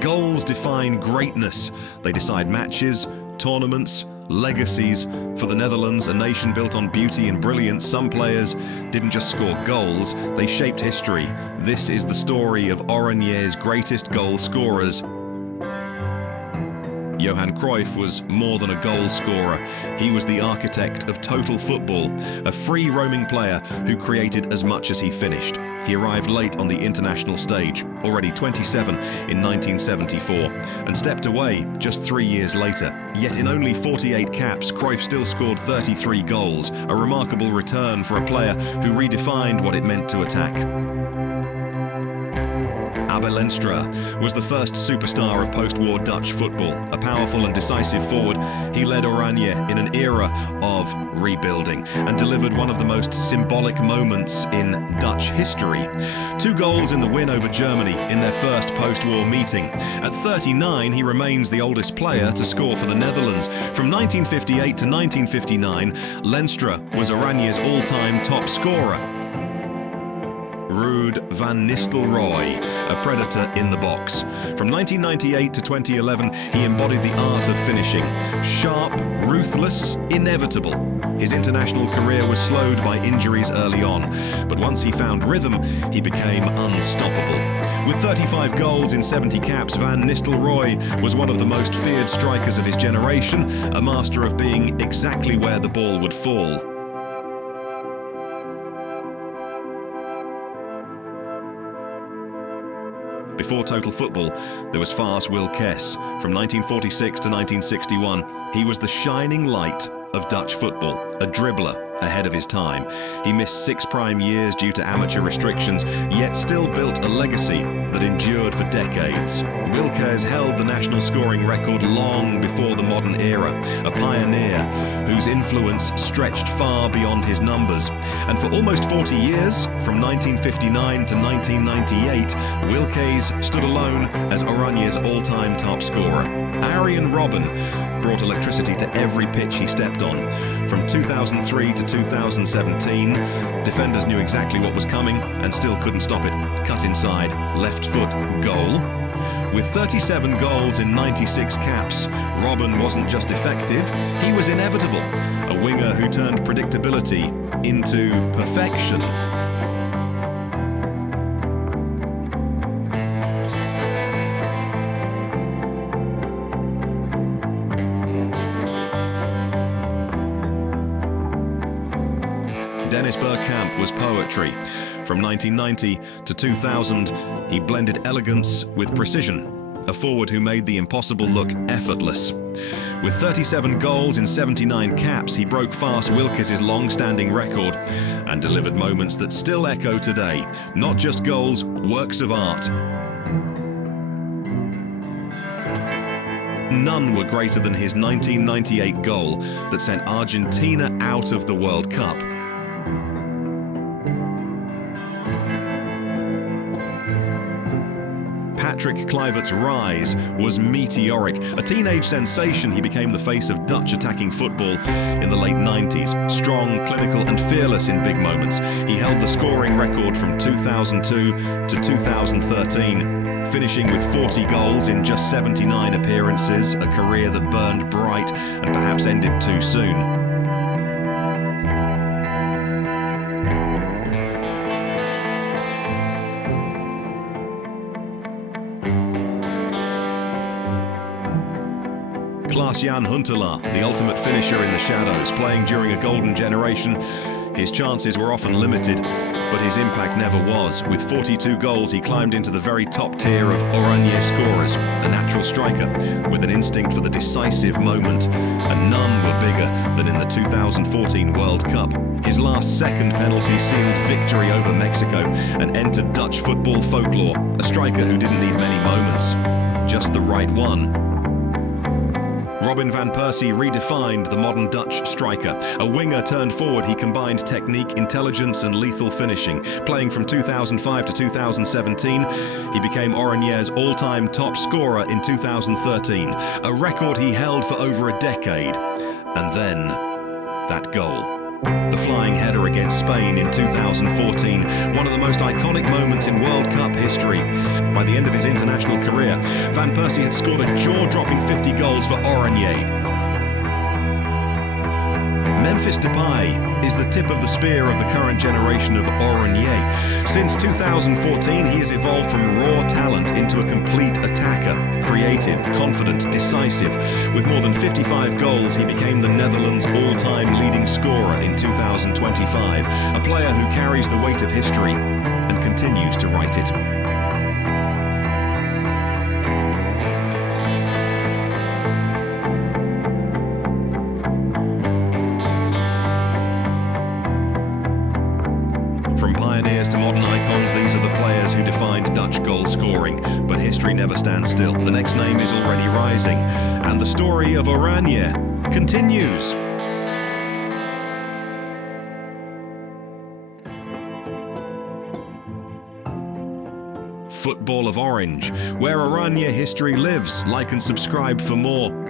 Goals define greatness. They decide matches, tournaments, legacies. For the Netherlands, a nation built on beauty and brilliance, some players didn't just score goals, they shaped history. This is the story of Oranje's greatest goal scorers. Johan Cruyff was more than a goal scorer. He was the architect of total football, a free-roaming player who created as much as he finished. He arrived late on the international stage, already 27 in 1974, and stepped away just 3 years later. Yet in only 48 caps, Cruyff still scored 33 goals, a remarkable return for a player who redefined what it meant to attack. Abe Lenstra was the first superstar of post-war Dutch football. A powerful and decisive forward, he led Oranje in an era of rebuilding and delivered one of the most symbolic moments in Dutch history. 2 goals in the win over Germany in their first post-war meeting. At 39, he remains the oldest player to score for the Netherlands. From 1958 to 1959, Lenstra was Oranje's all-time top scorer. Ruud van Nistelrooy, a predator in the box. From 1998 to 2011, he embodied the art of finishing. Sharp, ruthless, inevitable. His international career was slowed by injuries early on, but once he found rhythm, he became unstoppable. With 35 goals in 70 caps, Van Nistelrooy was one of the most feared strikers of his generation, a master of being exactly where the ball would fall. Before total football, there was Faas Wilkes. From 1946 to 1961, he was the shining light of Dutch football, a dribbler ahead of his time. He missed 6 prime years due to amateur restrictions, yet still built a legacy that endured for decades. Wilkes held the national scoring record long before the modern era, a pioneer whose influence stretched far beyond his numbers. And for almost 40 years, from 1959 to 1998, Wilkes stood alone as Oranje's all-time top scorer. Arjen Robben brought electricity to every pitch he stepped on. From 2003 to 2017, defenders knew exactly what was coming and still couldn't stop it. Cut inside, left foot, goal. With 37 goals in 96 caps, Robben wasn't just effective, he was inevitable. A winger who turned predictability into perfection. Dennis Bergkamp was poetry. From 1990 to 2000, he blended elegance with precision, a forward who made the impossible look effortless. With 37 goals in 79 caps, he broke Faas Wilkes' long-standing record and delivered moments that still echo today. Not just goals, works of art. None were greater than his 1998 goal that sent Argentina out of the World Cup. Kluivert's rise was meteoric. A teenage sensation, he became the face of Dutch attacking football in the late 90s. Strong, clinical and fearless in big moments. He held the scoring record from 2002 to 2013, finishing with 40 goals in just 79 appearances, a career that burned bright and perhaps ended too soon. Klaas-Jan Huntelaar, the ultimate finisher in the shadows, playing during a golden generation. His chances were often limited, but his impact never was. With 42 goals, he climbed into the very top tier of Oranje scorers, a natural striker with an instinct for the decisive moment, and none were bigger than in the 2014 World Cup. His last second penalty sealed victory over Mexico and entered Dutch football folklore, a striker who didn't need many moments, just the right one. Robin van Persie redefined the modern Dutch striker. A winger turned forward, he combined technique, intelligence and lethal finishing. Playing from 2005 to 2017, he became Oranje's all-time top scorer in 2013, a record he held for over a decade. And then, that goal. The flying header against Spain in 2014, one of the most iconic moments in World Cup history. By the end of his international career, Van Persie had scored a jaw-dropping 50 goals for Oranje. Memphis Depay is the tip of the spear of the current generation of Oranje. Since 2014, he has evolved from raw talent into a complete attacker. Creative, confident, decisive. With more than 55 goals, he became the Netherlands' all-time leading scorer in 2025. A player who carries the weight of history and continues to write it. From pioneers to modern icons, these are the players who defined Dutch goal scoring. But history never stands still. The next name is already rising. And the story of Oranje continues. Football of Orange, where Oranje history lives. Like and subscribe for more.